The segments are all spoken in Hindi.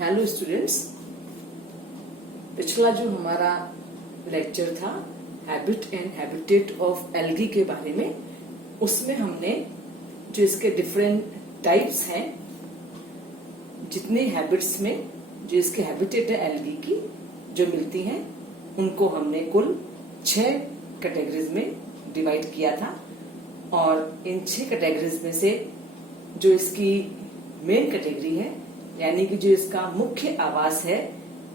हेलो स्टूडेंट्स, पिछला जो हमारा लेक्चर था habit and habitat of algae के बारे में, उसमें हमने जो इसके डिफरेंट टाइप्स हैं, जितने हैबिट्स में जो इसके हैबिटेट है एल्गी की जो मिलती हैं, उनको हमने कुल 6 कैटेगरीज में डिवाइड किया था। और इन 6 कैटेगरीज में से जो इसकी मेन कैटेगरी है, यानी कि जो इसका मुख्य आवास है,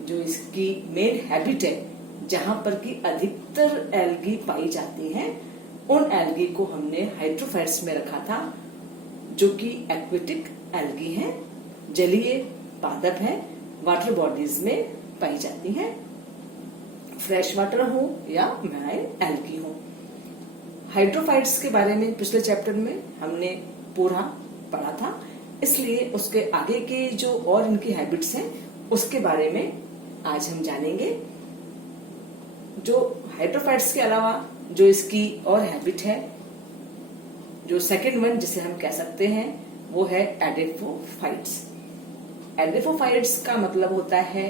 जो इसकी मेन हैबिट है, जहां पर की अधिकतर एल्गी पाई जाती हैं, उन एल्गी को हमने हाइड्रोफाइट्स में रखा था, जो कि एक्वेटिक एल्गी हैं, जलीय पादप हैं, वाटर बॉडीज में पाई जाती हैं, फ्रेश वाटर हो या मैराइन एल्गी हो। हाइड्रोफाइट्स के बारे में पिछले चैप्टर में हमने पूरा पढ़ा था, इसलिए उसके आगे के जो और इनकी हैबिट्स हैं उसके बारे में आज हम जानेंगे। जो हाइड्रोफाइट्स के अलावा जो इसकी और हैबिट है, जो सेकंड वन जिसे हम कह सकते हैं, वो है एडेफोफाइट्स। एडेफोफाइट्स का मतलब होता है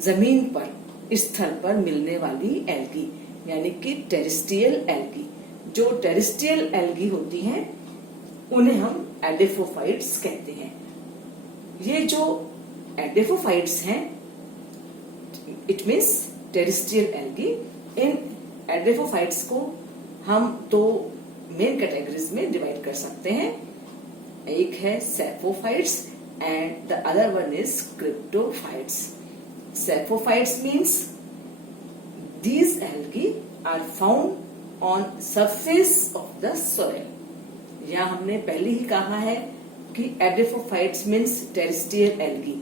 जमीन पर, स्थल पर मिलने वाली एल्गी, यानी कि टेरेस्ट्रियल एल्गी। जो टेरेस्ट्रियल एल्गी होती हैं उन्हें हम एडेफोफाइट्स कहते हैं। ये जो एडेफोफाइट्स हैं, इट मीन्स टेरेस्ट्रियल एल्गी। इन एडेफोफाइट्स को हम 2 मेन कैटेगरीज में डिवाइड कर सकते हैं। एक है saprophytes and the other one is cryptophytes. Saprophytes means these algae are found on surface of the soil। यहाँ हमने पहले ही कहा है कि edaphophytes means terrestrial algae.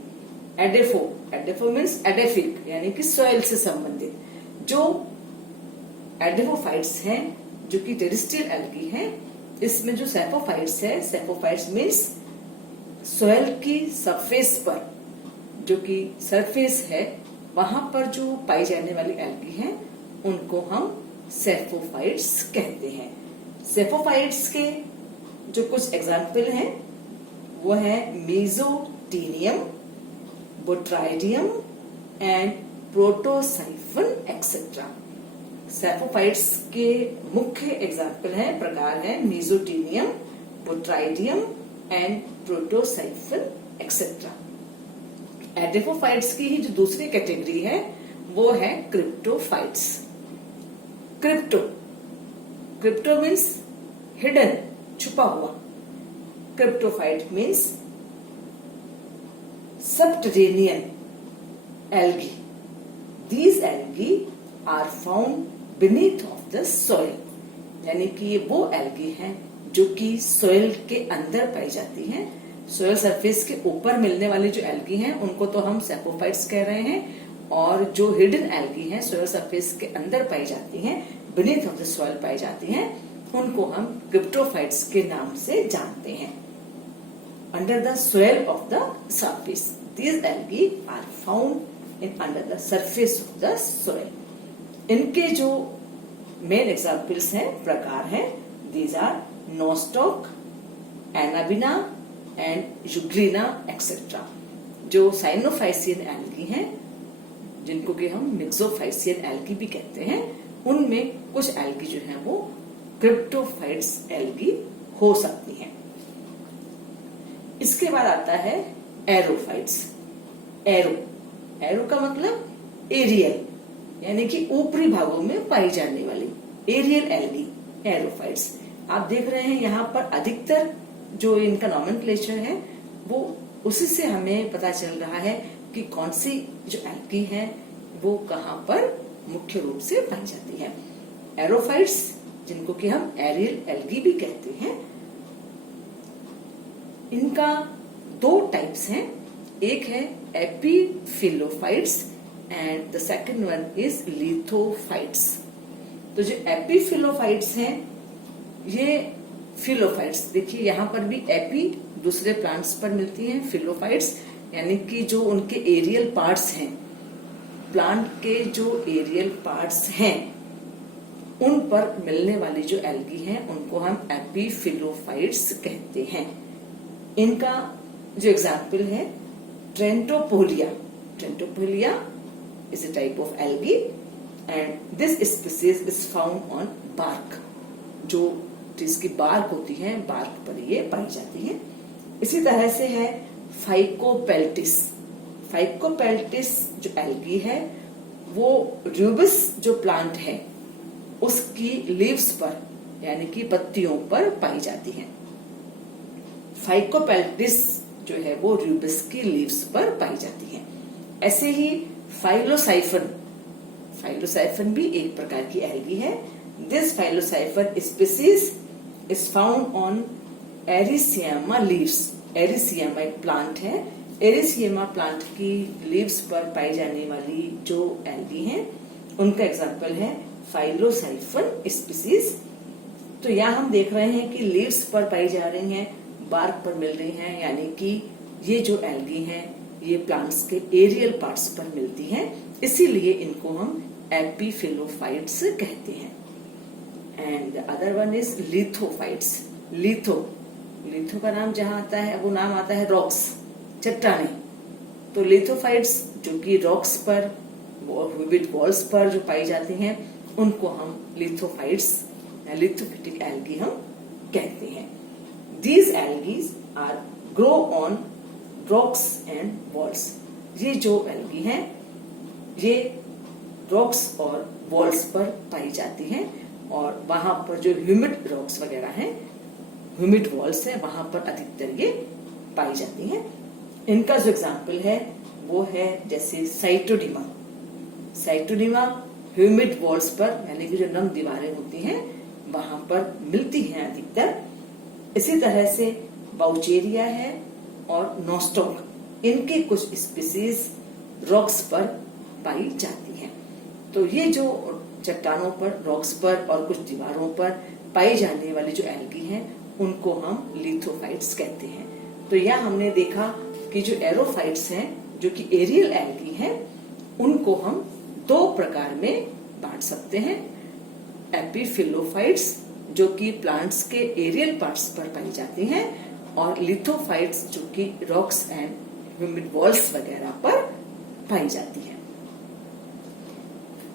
Edapho means edaphic, यानी कि सॉइल से संबंधित। जो एडेफोफाइट्स हैं, जो कि टेरेस्ट्रियल एल्गी हैं, इसमें जो सैफोफाइट्स है, सैफोफाइट्स मीन्स सॉइल की सरफेस पर, जो कि सरफेस है, वहां पर जो पाई जाने वाली एल्गी हैं, उनको हम सैफोफाइट्स कहते हैं। सैफोफाइट्स के जो कुछ एग्जाम्पल हैं वो है मेसोटेनियम, बोट्राइडियम एंड प्रोटोसाइफन एक्सेट्रा। सैफोफाइट्स के मुख्य एग्जाम्पल हैं, प्रकार हैं मेसोटेनियम, बोट्राइडियम एंड प्रोटोसाइफन एक्सेट्रा। एडेफोफाइट्स की ही जो दूसरी कैटेगरी है वो है क्रिप्टोफाइट्स। क्रिप्टो मीन्स हिडन, छुपा हुआ। Cryptophyte means subterranean algae. These algae are found beneath of the soil, यानी कि ये वो एल्गी हैं जो कि सॉइल के अंदर पाई जाती हैं। सोयल सरफेस के ऊपर मिलने वाली जो एल्गी हैं उनको तो हम सैफोफाइट्स कह रहे हैं, और जो हिडन एल्गी हैं, सोयल सरफेस के अंदर पाई जाती हैं, बीनीथ ऑफ द सॉइल पाई जाती हैं, उनको हम क्रिप्टोफाइट्स के नाम से जानते हैं। Under the soil of the surface, these algae are found in under the surface of the soil. इनके जो मेन एग्जाम्पल्स हैं, प्रकार हैं, these are nostoc, anabaena and euglena etcetera. जो साइनोफाइसियन एल्गी हैं, जिनको कि हम मिक्सोफाइसियन एल्गी भी कहते हैं, उनमें कुछ एल्गी जो है वो क्रिप्टोफाइट्स एल्गी हो सकती हैं। इसके बाद आता है एरोफाइट्स। एरो का मतलब एरियल, यानी कि ऊपरी भागों में पाई जाने वाली एरियल एल्गी, एरोफाइट्स। आप देख रहे हैं यहाँ पर अधिकतर जो इनका नॉमेनक्लेचर है वो उसी से हमें पता चल रहा है कि कौन सी जो एल्गी है वो कहाँ पर मुख्य रूप से पाई जाती है। एरोफाइट्स, जिनको कि हम एरियल एल्गी भी कहते हैं, इनका 2 टाइप्स हैं। एक है epiphyllophytes and the second one is lithophytes. तो जो एपीफिलोफाइट्स हैं, ये फिलोफाइट्स, देखिए यहाँ पर भी एपी दूसरे प्लांट्स पर मिलती हैं, फिलोफाइट्स यानी कि जो उनके एरियल पार्ट्स हैं, प्लांट के जो एरियल पार्ट्स हैं, उन पर मिलने वाली जो एल्गी हैं उनको हम एपीफिलोफाइट्स कहते हैं। इनका जो एग्जाम्पल है Trentopolia. Trentopolia is a type of algae and this species is found on bark. जो जिसकी बार्क होती है, बार्क पर ये पाई जाती है। इसी तरह से है फाइकोपेल्टिस। फाइकोपेल्टिस जो एल्गी है वो रूबिस जो प्लांट है उसकी लीव्स पर यानी कि पत्तियों पर पाई जाती है। फाइकोपेल्टिस जो है वो रूबिस की लीव्स पर पाई जाती है। ऐसे ही फाइलोसाइफन, फाइलोसाइफन भी एक प्रकार की एल्गी है। This phyllosiphon species is found on Arisaema leaves. Arisaema एक प्लांट है। एरिसियामा प्लांट की लीव्स पर पाई जाने वाली जो एल्गी हैं उनका एग्जाम्पल है फाइलोसाइफन स्पीसीज। तो यहाँ हम देख रहे हैं कि लीव्स पर पाई जा रही हैं, बार्क पर मिल रही हैं, यानी कि ये जो एल्गी हैं ये प्लांट्स के एरियल पार्ट्स पर मिलती हैं, इसीलिए इनको हम एपिफिलोफाइट्स कहते हैं। And the other one is lithophytes. Litho का नाम जहां आता है वो नाम आता है रॉक्स, चट्टाने। तो लिथोफाइट्स जो कि रॉक्स पर, विविड वॉल्स पर जो पाई जाती हैं उनको हम लिथोफाइट्स, लिथोफिटिक एल्गी हम कहते हैं। These algae are grow on rocks and walls. ये जो एल्गी हैं ये रॉक्स और वॉल्स पर पाई जाती हैं और वहां पर जो ह्यूमिड रॉक्स वगैरह हैं, ह्यूमिड वॉल्स है, वहां पर अधिकतर ये पाई जाती हैं। इनका जो एग्जाम्पल है वो है जैसे साइटोडीमा। साइटोडीमा ह्यूमिड वॉल्स पर यानी कि जो नम दीवारें होती हैं वहां पर मिलती हैं अधिकतर। इसी तरह से बाउचेरिया है और नोस्टॉक, इनकी कुछ स्पीसीज रॉक्स पर पाई जाती हैं। तो ये जो चट्टानों पर, रॉक्स पर और कुछ दीवारों पर पाई जाने वाली जो एल्गी हैं उनको हम लिथोफाइट्स कहते हैं। तो यह हमने देखा कि जो एरोफाइट्स हैं जो कि एरियल एल्गी हैं उनको हम दो प्रकार में बांट सकते हैं। एपिफिलोफाइट्स जो कि प्लांट्स के एरियल पार्ट्स पर पाई जाती हैं और लिथोफाइट्स जो कि रॉक्स एंड ह्यूमिड वॉल्स वगैरह पर पाई जाती हैं।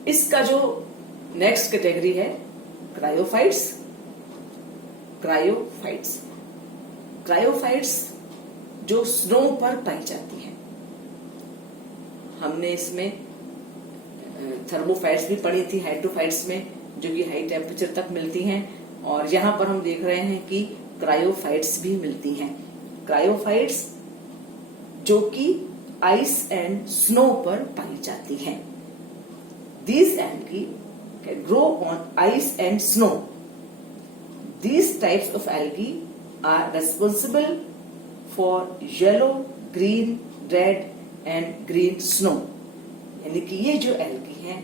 इसका जो नेक्स्ट कैटेगरी है क्रायोफाइट्स। क्रायोफाइट्स क्रायोफाइट्स जो स्नो पर पाई जाती हैं। हमने इसमें थर्मोफाइट्स भी पढ़ी थी हाइड्रोफाइट्स में, जो कि हाई टेम्परेचर तक मिलती हैं, और यहाँ पर हम देख रहे हैं कि क्रायोफाइट्स भी मिलती हैं। क्रायोफाइट्स जो कि आइस एंड स्नो पर पाई जाती हैं। These algae can grow on ice and snow. These types of algae are responsible for yellow, green, red and green snow. यानी कि ये जो एल्गी हैं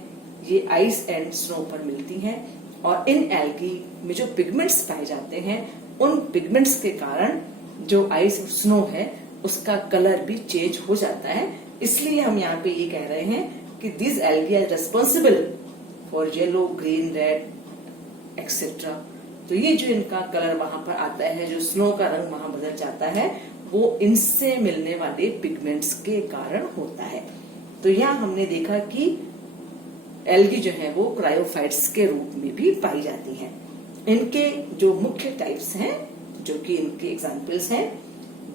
ये आइस एंड स्नो पर मिलती हैं और इन एल्गी में जो पिगमेंट्स पाए जाते हैं उन पिगमेंट्स के कारण जो आइस स्नो है उसका कलर भी चेंज हो जाता है। इसलिए हम यहाँ पे ये कह रहे हैं कि this algae are responsible for yellow, green, red etcetera. तो ये जो इनका कलर वहां पर आता है, जो स्नो का रंग वहां बदल जाता है, वो इनसे मिलने वाले पिगमेंट्स के कारण होता है। तो यहाँ हमने देखा कि एल्गी जो है वो क्रायोफाइट्स के रूप में भी पाई जाती हैं। इनके जो मुख्य टाइप्स हैं, जो कि इनके एग्जाम्पल्स हैं,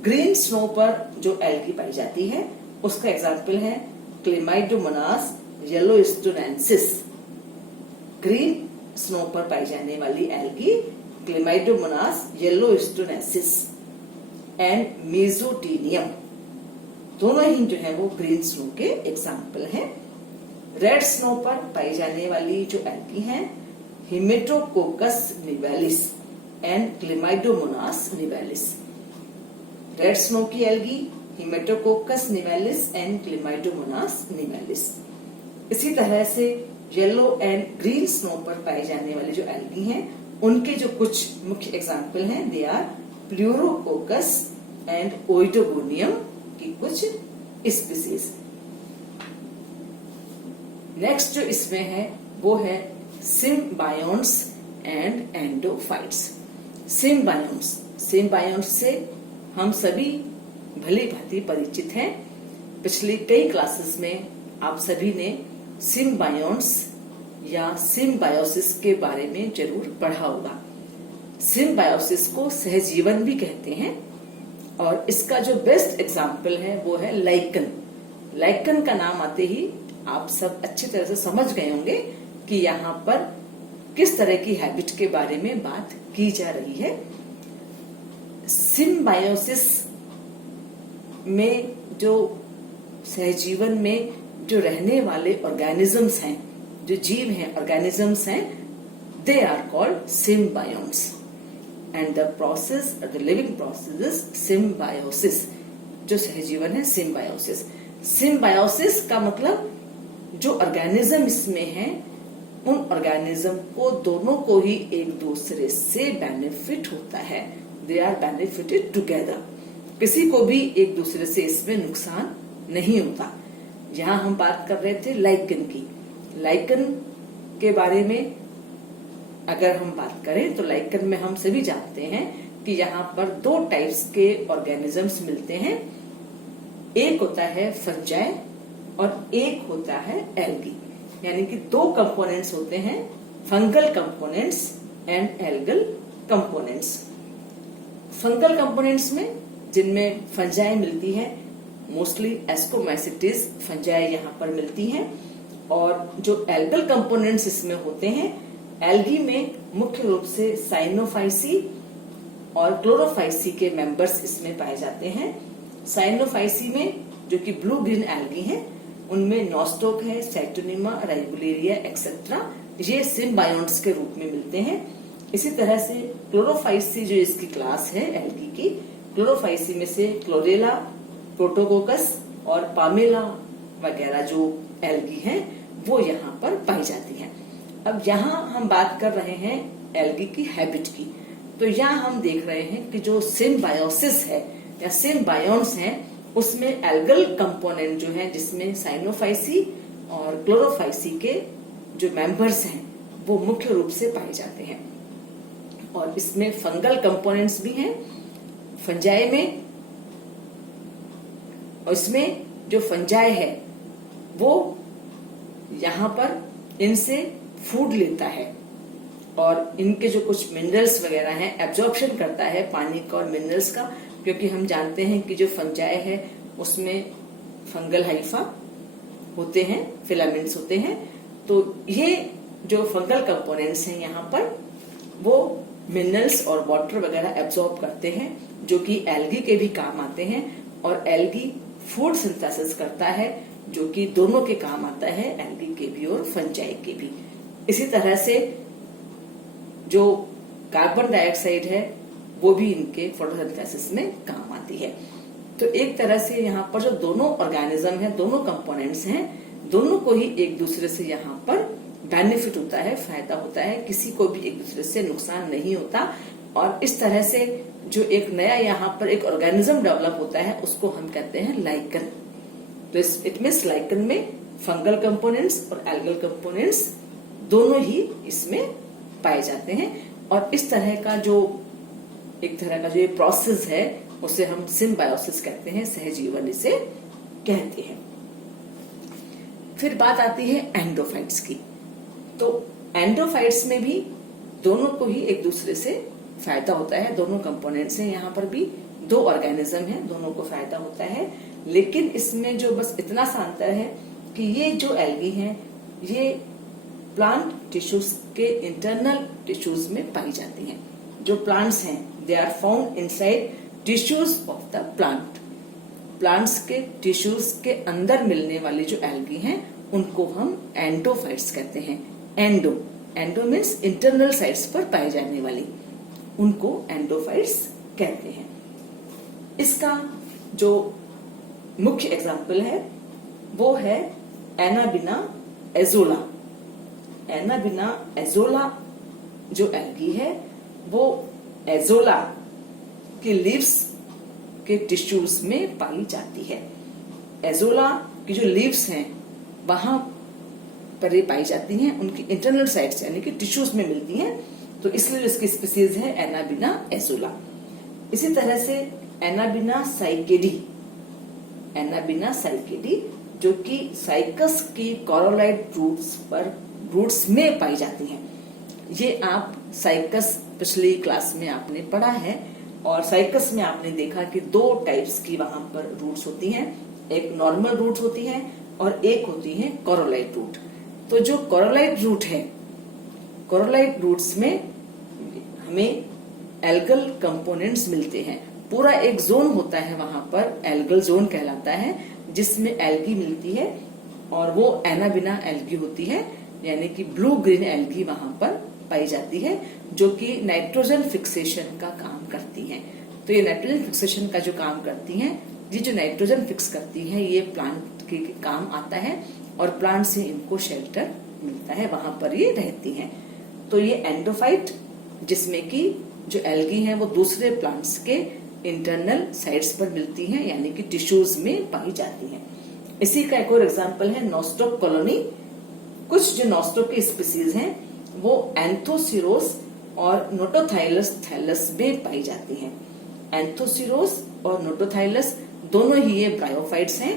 ग्रीन स्नो पर जो एल्गी पाई जाती है उसका एग्जाम्पल है क्लेमाइडोमोनास येलोस्टोनेंसिस। ग्रीन स्नो पर पाई जाने वाली एल्गी क्लेमाइडोमोनास येलोस्टोनेंसिस एंड मेसोटेनियम, दोनों ही जो है वो ग्रीन स्नो के एग्जाम्पल हैं। रेड स्नो पर पाई जाने वाली जो एल्गी हैं हिमेटोकोकस निवेलिस एंड क्लेमाइडोमोनास निवेलिस। रेड स्नो की एल्गी हिमेटोकोकस निवेलिस एंड क्लेमाइडोमोनास निवेलिस। इसी तरह से येलो एंड ग्रीन स्नो पर पाई जाने वाली जो एल्गी हैं उनके जो कुछ मुख्य एग्जाम्पल हैं, दे आर प्लूरोकोकस एंड ओइडोगोनियम की कुछ स्पीसीज। नेक्स्ट जो इसमें है वो है सिम्बायोन्ट्स एंड एंडोफाइट्स। सिम्बायोन्ट्स से हम सभी भली भांति परिचित हैं। पिछली कई क्लासेस में आप सभी ने सिम्बायोन्ट्स या सिम्बायोसिस के बारे में जरूर पढ़ा होगा। सिम्बायोसिस को सहजीवन भी कहते हैं और इसका जो बेस्ट एग्जाम्पल है वो है लाइकन। लाइकन का नाम आते ही आप सब अच्छी तरह से समझ गए होंगे कि यहाँ पर किस तरह की हैबिट के बारे में बात की जा रही है। सिम्बायोसिस में जो सहजीवन में जो रहने वाले ऑर्गेनिजम्स हैं, जो जीव हैं, ऑर्गेनिजम्स हैं, they are called symbionts and the process, the living process is symbiosis. जो सहजीवन है सिम्बायोसिस। सिम्बायोसिस का मतलब जो ऑर्गेनिज्म इसमें है उन ऑर्गेनिज्म को दोनों को ही एक दूसरे से बेनिफिट होता है। They are benefited together. किसी को भी एक दूसरे से इसमें नुकसान नहीं होता। यहाँ हम बात कर रहे थे लाइकन की। लाइकन के बारे में अगर हम बात करें तो लाइकन में हम सभी जानते हैं कि यहाँ पर दो टाइप्स के ऑर्गेनिजम्स मिलते हैं। एक होता है फंजाई और एक होता है एल्गी। यानी कि दो कंपोनेंट्स होते हैं, fungal components and algal components. Fungal components में जिनमें फंजाई मिलती है, मोस्टली एस्कोमैसिटीज फंजाई यहाँ पर मिलती हैं। और जो एल्गल कंपोनेंट्स इसमें होते हैं, एल्गी में मुख्य रूप से साइनोफाइसी और क्लोरोफाइसी के मेंबर्स इसमें पाए जाते हैं। साइनोफाइसी में जो कि ब्लू ग्रीन एल्गी हैं, उनमें नॉस्टोक है, साइटोनिमा, राइबुलेरिया एक्सेट्रा, ये सिम्बायोन्ट्स के रूप में मिलते हैं। इसी तरह से क्लोरोफाइसी जो इसकी क्लास है एल्गी की, क्लोरोफाइसी में से क्लोरेला, प्रोटोकोकस और पामेला वगैरह जो एल्गी हैं वो यहाँ पर पाई जाती हैं। अब यहाँ हम बात कर रहे हैं एल्गी की हैबिट की। तो यहाँ हम देख रहे हैं कि जो सिम्बायोसिस है या सिम्बायोन्ट्स हैं, उसमें एल्गल कंपोनेंट जो है, जिसमें साइनोफाइसी और क्लोरोफाइसी के जो मेंबर्स हैं वो मुख्य रूप से पाए जाते हैं। और इसमें फंगल कंपोनेंट्स भी हैं फंजाई में। और इसमें जो फंजाई है वो यहाँ पर इनसे फूड लेता है और इनके जो कुछ मिनरल्स वगैरह हैं एब्जॉर्प्शन करता है पानी का और मिनरल्स का, क्योंकि हम जानते हैं कि जो फंजाई है उसमें फंगल हाइफा होते हैं, फिलामेंट्स होते हैं। तो ये जो फंगल कंपोनेंट्स हैं यहाँ पर वो मिनरल्स और वाटर वगैरह एब्जॉर्ब करते हैं, जो कि एल्गी के भी काम आते हैं। और एल्गी फूड सिंथेसिस करता है, जो कि दोनों के काम आता है, एल्गी के भी और फंजाई के भी। इसी तरह से जो कार्बन डाइऑक्साइड है वो भी इनके फोटोसिंथेसिस में काम आती है। तो एक तरह से यहाँ पर जो दोनों ऑर्गेनिज्म हैं, दोनों कंपोनेंट्स हैं, दोनों को ही एक दूसरे से यहाँ पर बेनिफिट होता है, फायदा होता है। किसी को भी एक दूसरे से नुकसान नहीं होता। और इस तरह से जो एक नया यहाँ पर एक ऑर्गेनिज्म डेवलप होता है उसको हम कहते हैं लाइकन। तो इट मीन्स लाइकन में फंगल कंपोनेंट्स और एल्गल कंपोनेंट्स दोनों ही इसमें पाए जाते हैं। और इस तरह का जो एक तरह का जो ये प्रोसेस है उसे हम सिम्बायोसिस कहते हैं, सहजीवन इसे कहते हैं। फिर बात आती है एंडोफाइट्स की। तो एंडोफाइट्स में भी दोनों को ही एक दूसरे से फायदा होता है। दोनों कंपोनेंट्स हैं, यहाँ पर भी दो ऑर्गेनिज्म हैं, दोनों को फायदा होता है। लेकिन इसमें जो बस इतना सा अंतर है कि ये जो एल्गी हैं ये प्लांट टिश्यूज के इंटरनल टिश्यूज में पाई जाती हैं। जो प्लांट्स हैं they are found inside tissues of the plant. Plants के टिश्यूज के अंदर मिलने वाली जो एल्गी हैं उनको हम एंडोफाइट्स कहते हैं। एंडो मीन्स इंटरनल साइड्स पर पाई जाने वाली, उनको एंडोफाइट्स कहते हैं। इसका जो मुख्य एग्जाम्पल है वो है एनाबिना एजोला। एनाबिना एजोला जो एल्गी है वो एजोला के लीव्स के टिश्यूज में पाई जाती है। एजोला की जो लीव्स हैं वहां पर ये पाई जाती हैं, उनकी इंटरनल साइड्स यानी कि टिश्यूज में मिलती हैं। तो इसलिए इसकी स्पीसीज है एनाबिना एजोला। इसी तरह से एनाबिना साइकेडी एनाबिना साइकेडी, जो कि साइकस की कोरोलाइट रूट्स में पाई जाती हैं। ये आप साइकस पिछली क्लास में आपने पढ़ा है, और साइकस में आपने देखा कि 2 टाइप्स की वहां पर रूट्स होती हैं, एक नॉर्मल रूट होती है और एक होती है कोरोलाइट रूट। तो जो कोरोलाइट रूट है, कोरोलाइट रूट्स में हमें एल्गल कंपोनेंट्स मिलते हैं। पूरा एक जोन होता है वहां पर, एल्गल जोन कहलाता है, जिसमें एल्गी मिलती है और वो एनाबिना एल्गी होती है, यानी कि ब्लू ग्रीन एल्गी वहां पर पाई जाती है, जो कि नाइट्रोजन फिक्सेशन का काम करती हैं। तो ये नाइट्रोजन फिक्सेशन का जो काम करती हैं, ये जो नाइट्रोजन फिक्स करती हैं, ये प्लांट के काम आता है और प्लांट से इनको शेल्टर मिलता है, वहां पर ये रहती हैं। तो ये एंडोफाइट, जिसमें कि जो एल्गी हैं वो दूसरे प्लांट्स के इंटरनल साइड्स पर मिलती हैं, यानी कि टिश्यूज में पाई जाती हैं। इसी का एक और एग्जांपल है नॉस्टॉक कॉलोनी। कुछ जो नॉस्टॉक की स्पीसीज हैं वो एंथोसिरोस और नोटोथाइलस थैलस में पाई जाती हैं। एंथोसिरोस और नोटोथाइलस दोनों ही ये ब्रायोफाइट्स हैं।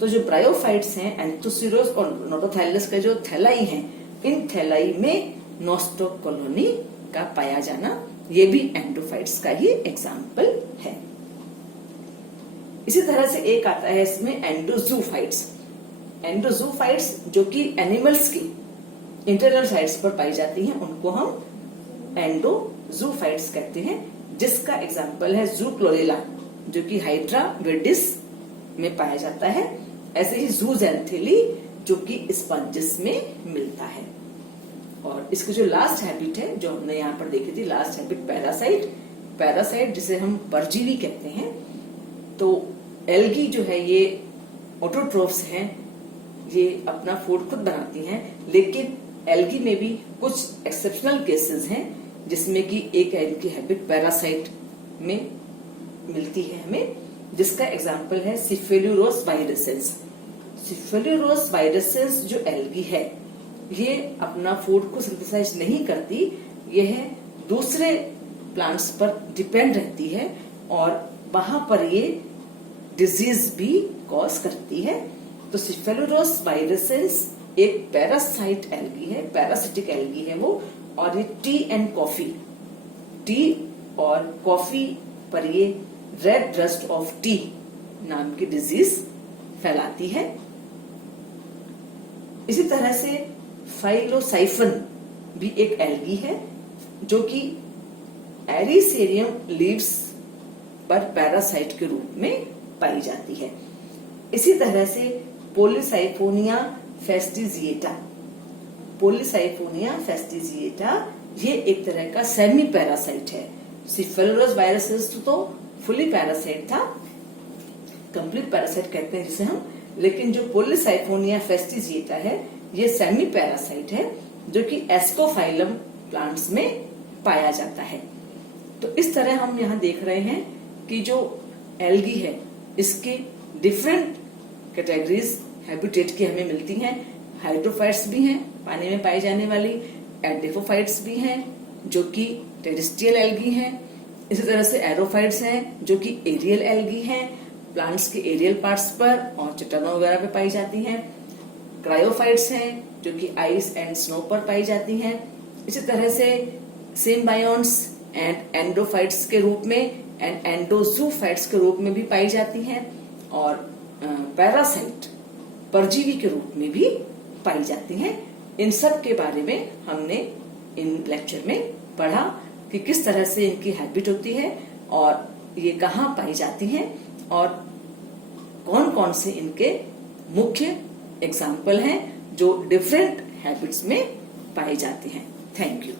तो जो ब्रायोफाइट्स हैं, एंथोसिरोस और नोटोथाइलस का जो थैलाई हैं, इन थैलाई में नॉस्टॉक कॉलोनी का पाया जाना, ये भी एंडोफाइट्स का ही एग्जाम्पल है। इसी तरह से एक आता है इसमें एंडोजूफाइट्स। एंडोजूफाइट्स जो कि एनिमल्स की इंटरनल साइड्स पर पाई जाती हैं, उनको हम एंडोजूफाइट्स कहते हैं, जिसका एग्जाम्पल है जूक्लोरेला, जो कि हाइड्रा विडिस में पाया जाता है। ऐसे ही जूजेंथेली, जो कि स्पंजिस में मिलता है। और इसकी जो लास्ट हैबिट है, जो हमने यहाँ पर देखी थी, लास्ट हैबिट पैरासाइट। पैरासाइट जिसे हम परजीवी कहते हैं। तो एल्गी जो है ये ऑटोट्रोफ्स हैं, ये अपना फूड खुद बनाती हैं, लेकिन एल्गी में भी कुछ एक्सेप्शनल केसेस हैं, जिसमें कि एक इनकी हैबिट पैरासाइट में मिलती है हमें, जिसका एग्जाम्पल है सिफेलुरोस वायरसेंस। सिफेलुरोस वायरसेंस जो एल्गी है, ये अपना फूड को सिंथेसाइज नहीं करती, यह दूसरे प्लांट्स पर डिपेंड रहती है और वहां पर ये डिजीज भी कॉज करती है। तो सिफेलुरोस वायरसेंस एक पैरासाइट एल्गी है, पैरासिटिक एल्गी है वो, और ये टी एंड कॉफी, टी और कॉफी पर ये रेड रस्ट ऑफ टी नाम की डिजीज फैलाती है। इसी तरह से फाइलोसाइफन भी एक एल्गी है, जो कि एरिसेरियम लीव्स पर पैरासाइट के रूप में पाई जाती है। इसी तरह से पोलिसाइफोनिया फेस्टिजिएटा, पोलिसाइफोनिया फेस्टिजिएटा ये एक तरह का सेमी पैरासाइट है। सिफेलुरोस वायरसेस तो फुली पैरासाइट था, कंप्लीट पैरासाइट कहते हैं जिसे हम, लेकिन जो पोलिसाइफोनिया फेस्टिजिएटा है ये सेमी पैरासाइट है, जो कि एस्कोफाइलम प्लांट्स में पाया जाता है। तो इस तरह हम यहाँ देख रहे हैं कि जो एल्गी है इसकी डिफरेंट कैटेगरीज हैबिटेट की हमें मिलती हैं। हाइड्रोफाइट्स भी हैं, पानी में पाई जाने वाली, एडिफोफाइट्स भी हैं, जो कि टेरेस्ट्रियल एल्गी हैं। इसी तरह से एरोफाइट्स हैं, जो कि एरियल एल्गी हैं, प्लांट्स के एरियल पार्ट्स पर और चट्टानों वगैरह पे पाई जाती हैं। क्रायोफाइट्स हैं, जो कि आइस एंड स्नो पर पाई जाती हैं। इसी तरह से सिम्बायोन्ट्स एंड एंडोफाइट्स के रूप में एंड एंडोजूफाइट्स के रूप में भी पाई जाती हैं, और पैरासाइट परजीवी के रूप में भी पाई जाती हैं। इन सब के बारे में हमने इन लेक्चर में पढ़ा कि किस तरह से इनकी हैबिट होती है और ये कहाँ पाई जाती हैं और कौन कौन से इनके मुख्य एग्जाम्पल हैं जो डिफरेंट हैबिट्स में पाए जाते हैं। Thank you.